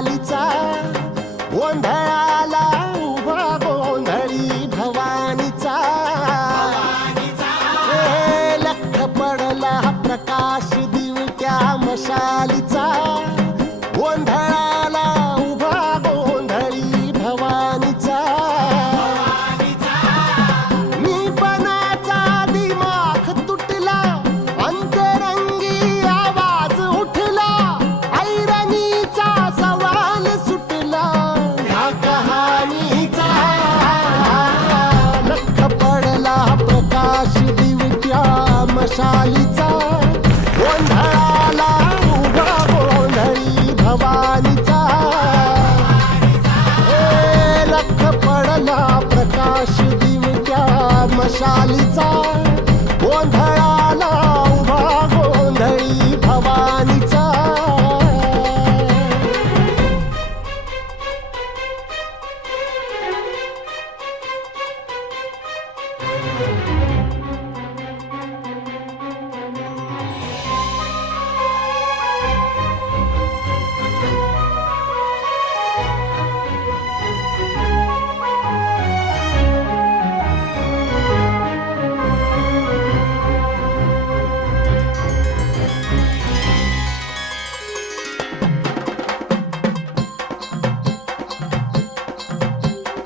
मशालीचा गोंधळाला उभा गोंधळी भवानीचा लख पडला प्रकाश दिवट्या मशालीचा गोंधळाला उभा गोंधळी भवानीचा मीपणाचा दिमाग तुटला अंतरंगी आवाज उठला ऐरणीचा सवाल सुटला ह्या कहाणीचा लख पडला प्रकाश दिवट्या मशालीचा गोंधळाला उभा गोंधळी भवानीचा लख पडला प्रकाश दिवट्या मशालीचा गोंधळाला उभा गोंधळी भवानीचा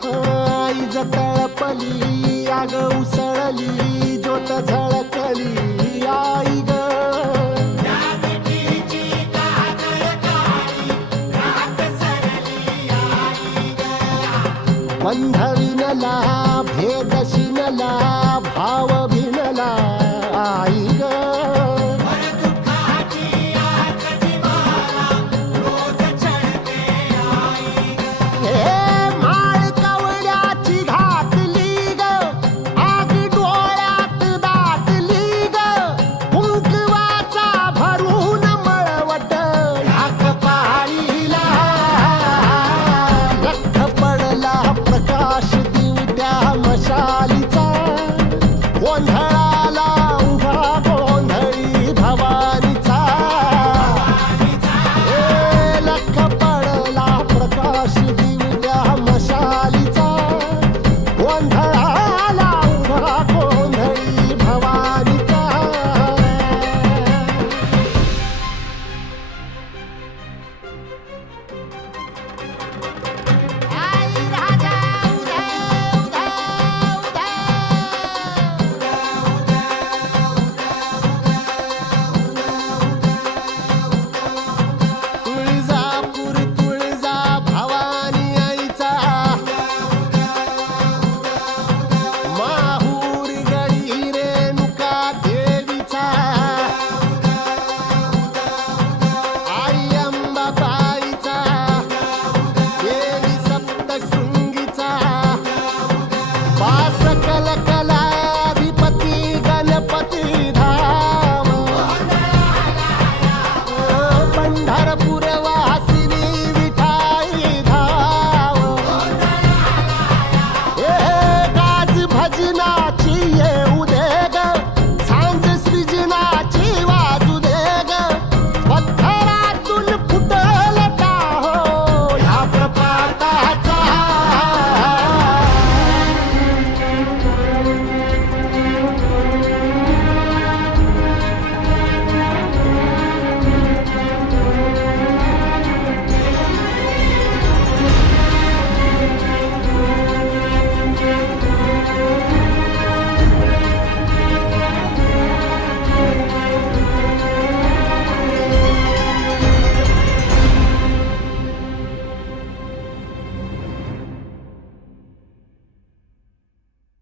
आईज तळपली आग उसळली ज्योत झळकली आई ग बंध विनला भेद शिनला भाव